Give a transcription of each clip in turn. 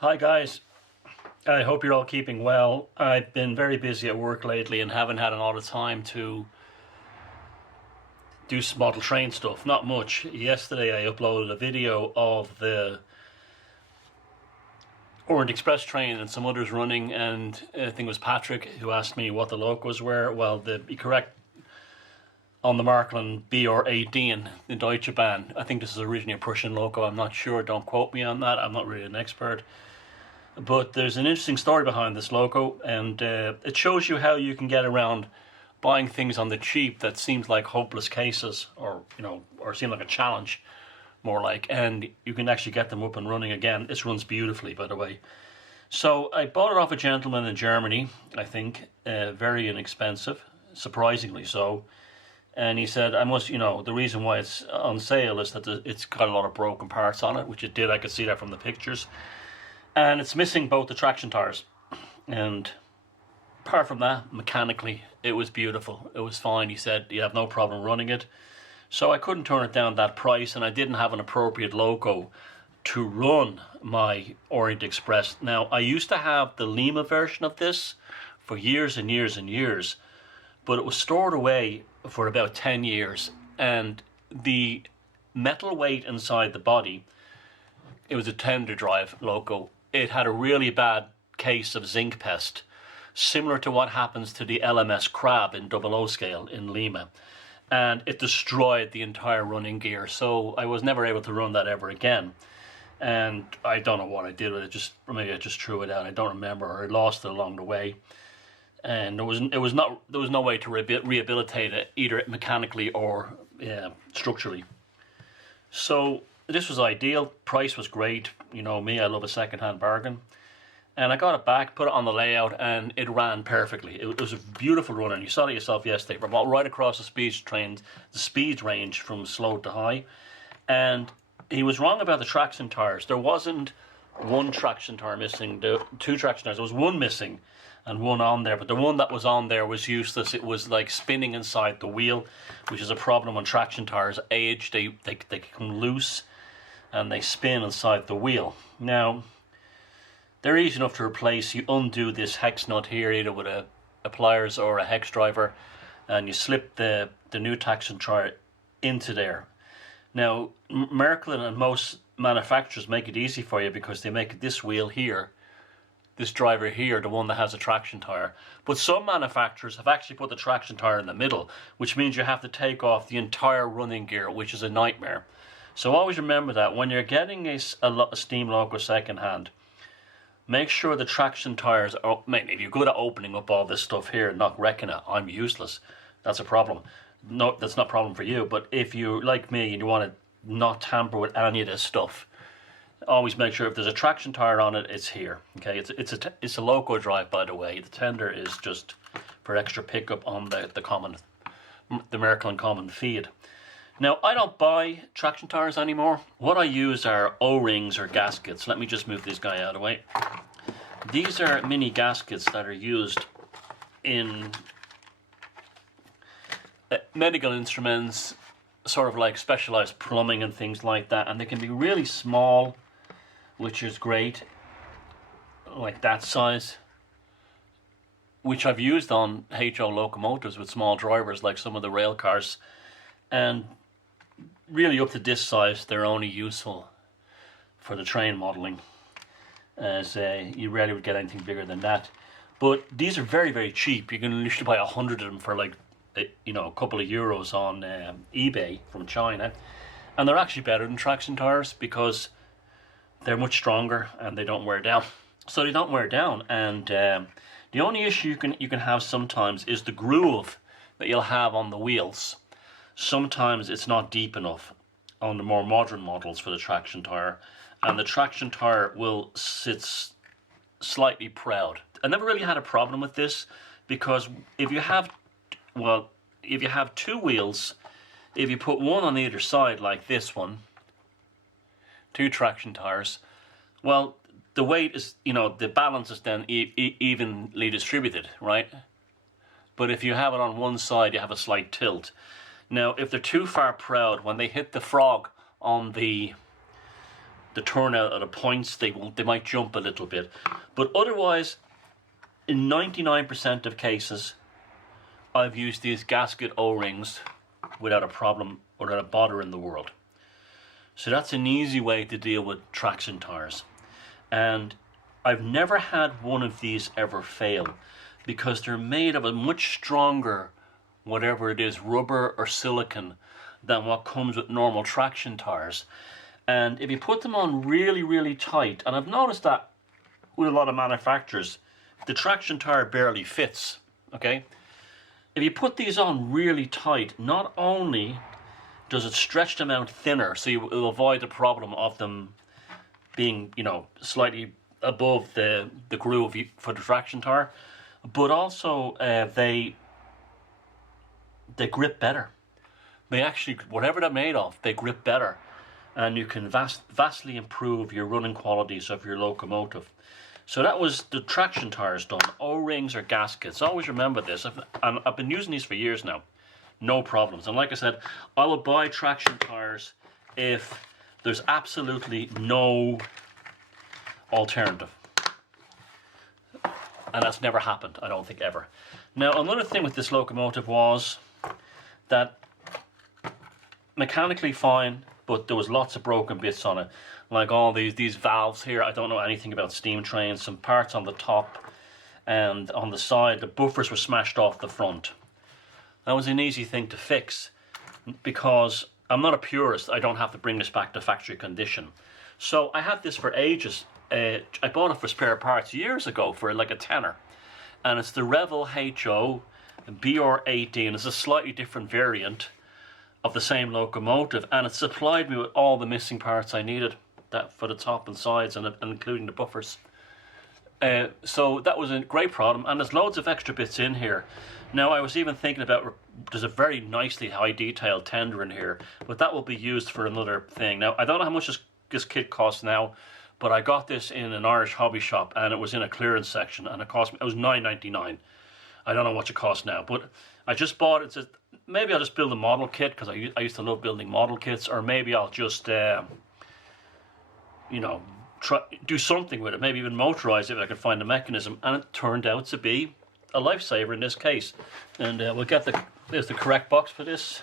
Hi guys, I hope you're all keeping well. I've been very busy at work lately and haven't had a lot of time to do some model train stuff, not much. Yesterday I uploaded a video of the Orient Express train and some others running, and I think it was Patrick who asked me what the locos were. Well, the correct on the Markland BR18, the Deutsche Bahn. I think this is originally a Prussian loco, I'm not sure, don't quote me on that, I'm not really an expert. But there's an interesting story behind this loco, and it shows you how you can get around buying things on the cheap that seems like hopeless cases, or or seem like a challenge, more like, and you can actually get them up and running again. This runs beautifully, by the way. So I bought it off a gentleman in Germany, I think, very inexpensive, surprisingly so. And he said, I must, the reason why it's on sale is that it's got a lot of broken parts on it, which it did. I could see that from the pictures. And it's missing both the traction tires. And apart from that, mechanically, it was beautiful. It was fine. He said you have no problem running it. So I couldn't turn it down that price, and I didn't have an appropriate loco to run my Orient Express. Now, I used to have the Lima version of this for years and years and years, but it was stored away for about 10 years. And the metal weight inside the body, it was a tender drive loco. It had a really bad case of zinc pest, similar to what happens to the LMS Crab in 00 scale in Lima. And it destroyed the entire running gear, so I was never able to run that ever again. And I don't know what I did with it, maybe I just threw it out, I don't remember, or I lost it along the way. And there was no way to rehabilitate it, either mechanically or structurally. So this was ideal. Price was great. You know me, I love a second-hand bargain. And I got it back, put it on the layout, and it ran perfectly. It was a beautiful run, and you saw it yourself yesterday. From right across the speed range from slow to high. And he was wrong about the traction tires. There wasn't one traction tire missing. The two traction tires. There was one missing and one on there, but the one that was on there was useless. It was like spinning inside the wheel, which is a problem when traction tires age. They come loose and they spin inside the wheel. Now, they're easy enough to replace. You undo this hex nut here, either with a pliers or a hex driver, and you slip the new traction tire into there. Now, Märklin and most manufacturers make it easy for you because they make this wheel here, this driver here, the one that has a traction tire. But some manufacturers have actually put the traction tire in the middle, which means you have to take off the entire running gear, which is a nightmare. So always remember that when you're getting a steam loco second hand, make sure the traction tires are, maybe you're good at opening up all this stuff here and not wrecking it. I'm useless. That's a problem. No, that's not a problem for you. But if you, like me, and you want to not tamper with any of this stuff, always make sure if there's a traction tire on it, it's here. Okay, it's a loco drive, by the way. The tender is just for extra pickup on the Märklin common feed. Now, I don't buy traction tires anymore. What I use are O-rings or gaskets. Let me just move this guy out of the way. These are mini gaskets that are used in medical instruments, sort of like specialized plumbing and things like that. And they can be really small, which is great, like that size, which I've used on HO locomotives with small drivers, like some of the rail cars. And really up to this size, they're only useful for the train modeling, as you rarely would get anything bigger than that. But these are very, very cheap. You can usually buy 100 of them for like, a couple of euros on eBay from China. And they're actually better than traction tires because they're much stronger and they don't wear down. So they don't wear down. And the only issue you can have sometimes is the groove that you'll have on the wheels. Sometimes it's not deep enough on the more modern models for the traction tire, and the traction tire will sit slightly proud. I never really had a problem with this because if you have two wheels, if you put one on either side like this one, two traction tires, well, the weight is, the balance is then evenly distributed, right? But if you have it on one side, you have a slight tilt. Now, if they're too far proud, when they hit the frog on the the turnout of the points, they might jump a little bit. But otherwise, in 99% of cases, I've used these gasket O-rings without a problem or without a bother in the world. So that's an easy way to deal with traction tires. And I've never had one of these ever fail because they're made of a much stronger, whatever it is, rubber or silicone than what comes with normal traction tires. And if you put them on really, really tight, and I've noticed that with a lot of manufacturers, the traction tire barely fits, okay? If you put these on really tight, not only does it stretch them out thinner, so you'll avoid the problem of them being, you know, slightly above the groove for the traction tire, but also they grip better. They actually, whatever they're made of, they grip better, and you can vastly improve your running qualities of your locomotive. So that was the traction tires done. O-rings or gaskets. Always remember this. I've been using these for years now. No problems. And like I said, I will buy traction tires if there's absolutely no alternative. And that's never happened, I don't think, ever. Now, another thing with this locomotive was that mechanically fine, but there was lots of broken bits on it. Like all these valves here, I don't know anything about steam trains, some parts on the top and on the side, the buffers were smashed off the front. That was an easy thing to fix because I'm not a purist. I don't have to bring this back to factory condition. So I had this for ages. I bought it for spare parts years ago for like a tenner. And it's the Revel HO BR18. It's a slightly different variant of the same locomotive, and it supplied me with all the missing parts I needed that for the top and sides, and including the buffers. So that was a great problem, and there's loads of extra bits in here. Now I was even thinking about, there's a very nicely high detailed tender in here, but that will be used for another thing. Now I don't know how much this kit costs now, but I got this in an Irish hobby shop and it was in a clearance section, and it was $9.99. I don't know what it costs now, but I just bought it. Says maybe I'll just build a model kit because I used to love building model kits, or maybe I'll just you know, do something with it, maybe even motorize it if I can find a mechanism. And it turned out to be a lifesaver in this case. And we'll get there's the correct box for this.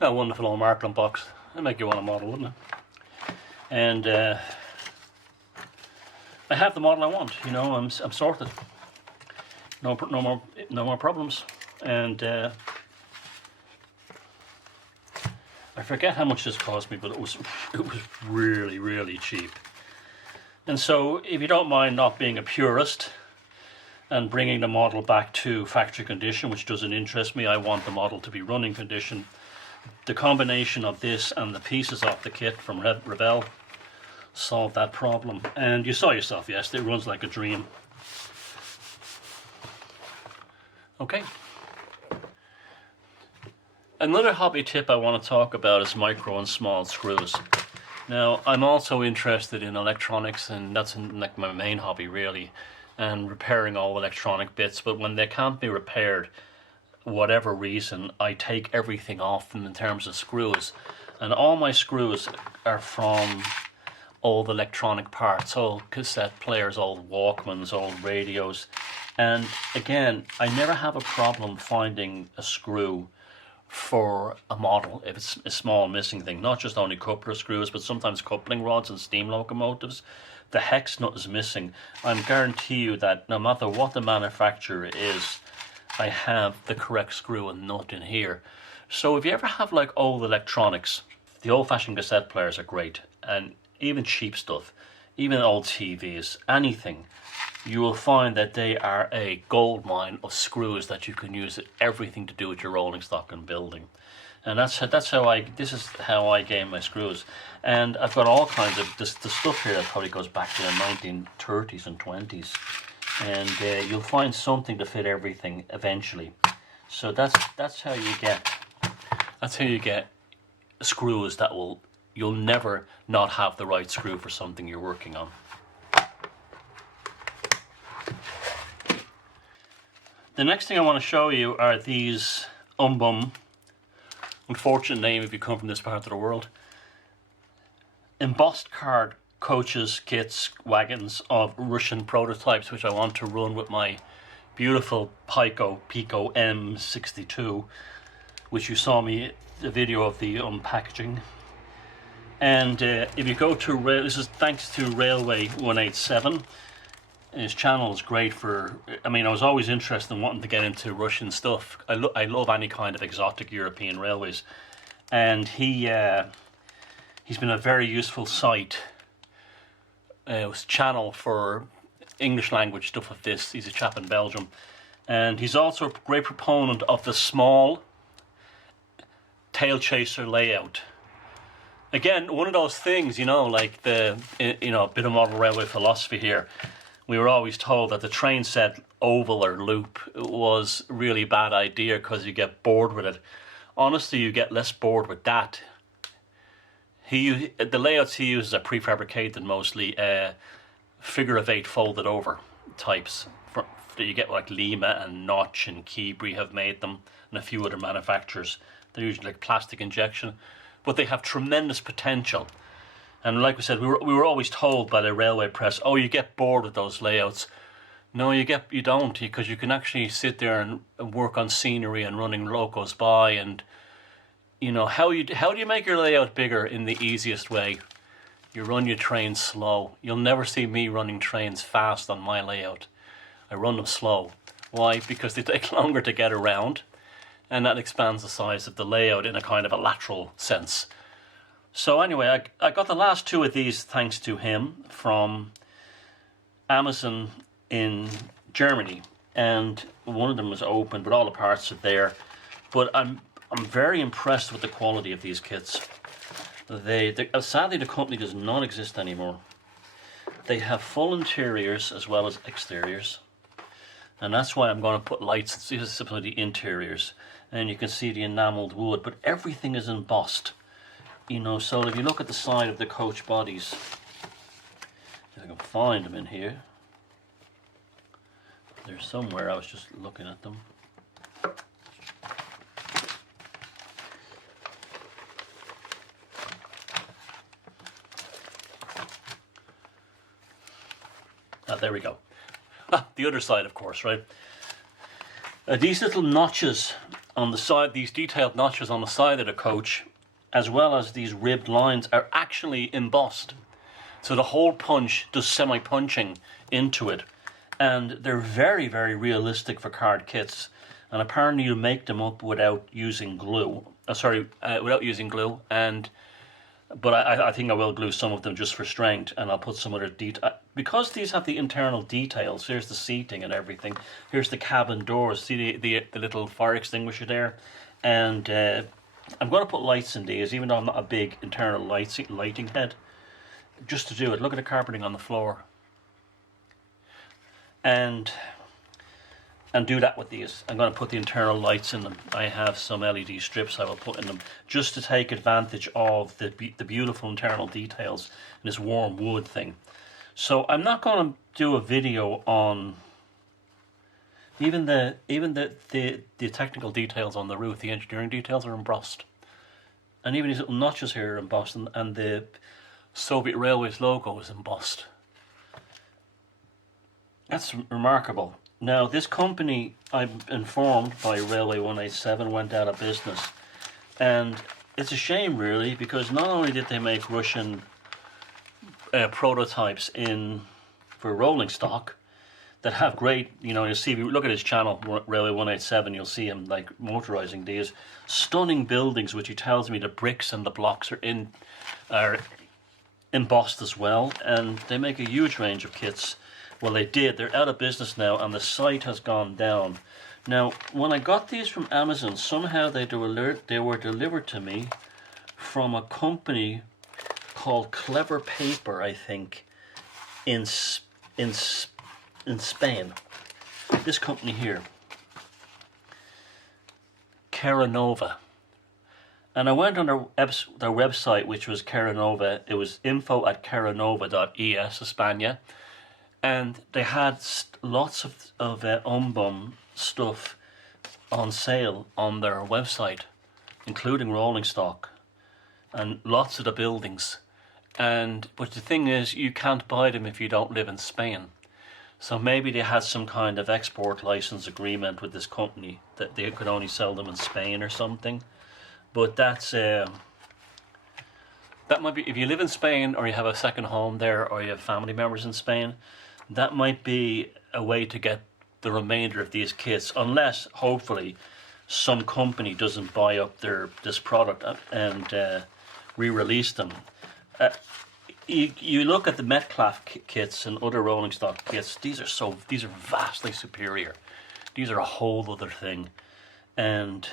A wonderful old Markland box. It'll make you want a model, wouldn't it? And I have the model I want. You know, I'm sorted. No more problems. And I forget how much this cost me, but it was really, really cheap. And so, if you don't mind not being a purist and bringing the model back to factory condition, which doesn't interest me, I want the model to be running condition. The combination of this and the pieces of the kit from Revel solved that problem. And you saw yourself yesterday, it runs like a dream. Okay. Another hobby tip I want to talk about is micro and small screws. Now, I'm also interested in electronics, and that's like my main hobby really, and repairing all electronic bits. But when they can't be repaired, whatever reason, I take everything off them in terms of screws. And all my screws are from old electronic parts, old cassette players, old Walkmans, old radios. And again, I never have a problem finding a screw for a model if it's a small missing thing, not just only coupler screws, but sometimes coupling rods and steam locomotives. The hex nut is missing. I guarantee you that no matter what the manufacturer is, I have the correct screw and nut in here. So if you ever have like old electronics, the old-fashioned cassette players are great, and even cheap stuff, even old TVs, anything, you will find that they are a gold mine of screws that you can use everything to do with your rolling stock and building. And this is how I gain my screws. And I've got all kinds of the stuff here that probably goes back to the 1930s and 20s. And you'll find something to fit everything eventually. So that's how you get screws that you'll never not have the right screw for something you're working on. The next thing I want to show you are these unfortunate name if you come from this part of the world, embossed card coaches, kits, wagons of Russian prototypes, which I want to run with my beautiful Pico M62, which you saw me the video of the unpackaging. And if you go to this is thanks to Railway 187. His channel is great for, I mean, I was always interested in wanting to get into Russian stuff. I love any kind of exotic European railways, and he's been a very useful site, channel for English language stuff of this. He's a chap in Belgium, and he's also a great proponent of the small tail chaser layout. Again, one of those things, you know, like the, you know, a bit of model railway philosophy here. We were always told that the train set oval or loop was a really bad idea because you get bored with it. Honestly, you get less bored with that. The layouts he uses are prefabricated mostly, figure of 8 folded over types. You get like Lima and Notch and Keebri have made them, and a few other manufacturers. They're usually like plastic injection, but they have tremendous potential. And like we said, we were always told by the railway press, oh, you get bored with those layouts. No, you don't, because you can actually sit there and work on scenery and running locos by, and you know how do you make your layout bigger in the easiest way? You run your trains slow. You'll never see me running trains fast on my layout. I run them slow. Why? Because they take longer to get around, and that expands the size of the layout in a kind of a lateral sense. So anyway, I got the last 2 of these thanks to him from Amazon in Germany, and one of them was open, but all the parts are there. But I'm very impressed with the quality of these kits. Sadly, the company does not exist anymore. They have full interiors as well as exteriors, and that's why I'm going to put lights. These are simply the interiors, and you can see the enameled wood, but everything is embossed. You know, so if you look at the side of the coach bodies, if I can find them in here, they're somewhere. I was just looking at them. There we go. The other side, of course, right? These little notches on the side, these detailed notches on the side of the coach, as well as these ribbed lines, are actually embossed. So the hole punch does semi-punching into it. And they're very, very realistic for card kits. And apparently you make them up without using glue. Without using glue. But I think I will glue some of them just for strength. And I'll put some other detail. Because these have the internal details, here's the seating and everything. Here's the cabin doors. See the little fire extinguisher there? And I'm going to put lights in these, even though I'm not a big internal lighting head, just to do it. Look at the carpeting on the floor, and do that with these. I'm going to put the internal lights in them. I have some LED strips I will put in them, just to take advantage of the beautiful internal details in this warm wood thing. So I'm not going to do a video on even the technical details on the roof. The engineering details are embossed, and even these little notches here are embossed, and the Soviet Railways logo is embossed. That's remarkable. Now, this company, I'm informed by Railway 187, went out of business, and it's a shame really, because not only did they make Russian prototypes for rolling stock that have great, you know, you'll see, if you look at his channel, Railway 187, you'll see him like motorizing these stunning buildings, which he tells me the bricks and the blocks are embossed as well, and they make a huge range of kits. Well, they're out of business now, and the site has gone down. Now, when I got these from Amazon, somehow they were delivered to me from a company called Clever Paper, I think, in Spain. This company here, Caranova. And I went on their website, which was Caranova. It was info@caranova.es, España. And they had lots of Umbum stuff on sale on their website, including rolling stock and lots of the buildings. But the thing is, you can't buy them if you don't live in Spain. So maybe they had some kind of export license agreement with this company that they could only sell them in Spain or something. But that might be, if you live in Spain or you have a second home there or you have family members in Spain, that might be a way to get the remainder of these kits, unless hopefully some company doesn't buy up this product and re-release them. You look at the Metcalf kits and other rolling stock kits, these are vastly superior. These are a whole other thing. And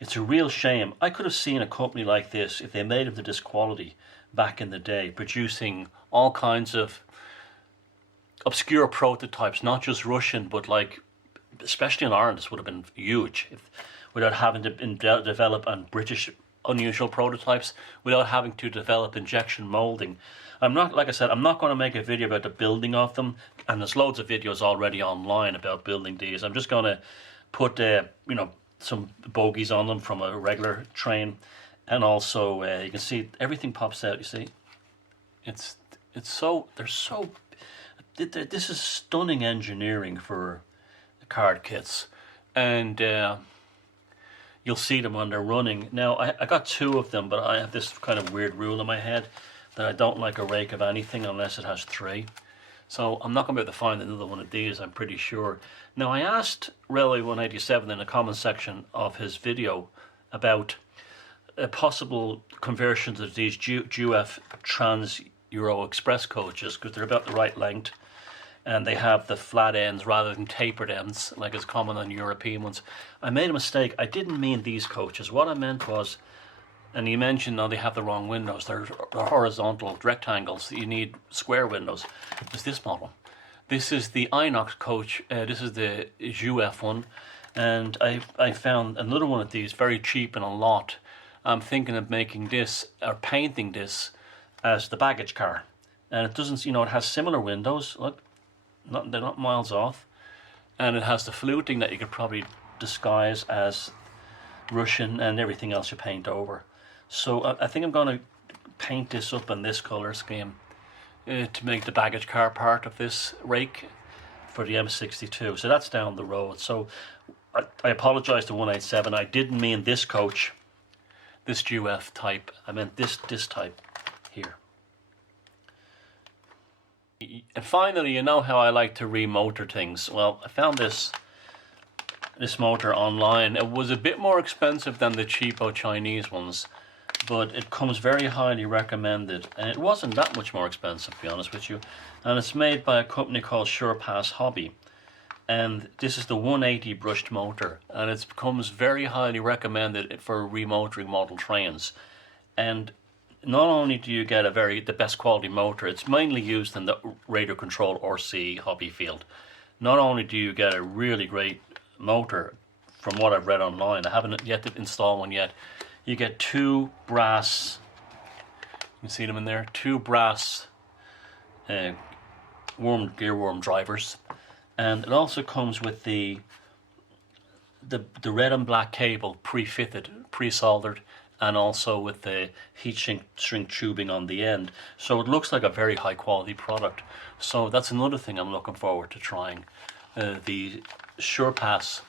it's a real shame. I could have seen a company like this, if they made them to this quality back in the day, producing all kinds of obscure prototypes, not just Russian, but like, especially in Ireland, this would have been huge, without having to develop on British unusual prototypes, without having to develop injection molding. I'm not, like I said, I'm not going to make a video about the building of them, and there's loads of videos already online about building these. I'm just going to put some bogies on them from a regular train, and also you can see everything pops out. You see, this is stunning engineering for the card kits, and you'll see them when they're running. Now, I got two of them, but I have this kind of weird rule in my head that I don't like a rake of anything unless it has three. So I'm not going to be able to find another one of these, I'm pretty sure. Now, I asked Railway 187 in the comment section of his video about a possible conversion of these GUF Trans Euro Express coaches, because they're about the right length, and they have the flat ends rather than tapered ends like is common on European ones. I made a mistake. I didn't mean these coaches. What I meant was, and you mentioned now they have the wrong windows. They're horizontal rectangles. You need square windows. It's this model. This is the Inox coach. This is the GUF one. And I found another one of these very cheap in a lot. I'm thinking of making this, or painting this, as the baggage car. And it doesn't, it has similar windows. Look. They're not miles off, and it has the fluting that you could probably disguise as Russian, and everything else you paint over. So I think I'm going to paint this up in this color scheme to make the baggage car part of this rake for the M62. So that's down the road. So I apologize to 187. I didn't mean this coach, this GUF type. I meant this type here. And finally, you know how I like to remotor things. Well, I found this motor online. It was a bit more expensive than the cheapo Chinese ones, but it comes very highly recommended, and it wasn't that much more expensive, to be honest with you. And it's made by a company called Surpass Hobby, and this is the 180 brushed motor, and it becomes very highly recommended for remotoring model trains. And not only do you get the best quality motor, it's mainly used in the radio control RC hobby field. Not only do you get a really great motor, from what I've read online, I haven't yet to install one yet, you get two brass, you can see them in there, two brass gearworm drivers, and it also comes with the red and black cable pre-fitted, pre-soldered, and also with the heat shrink tubing on the end. So it looks like a very high quality product. So that's another thing I'm looking forward to trying. The Surpass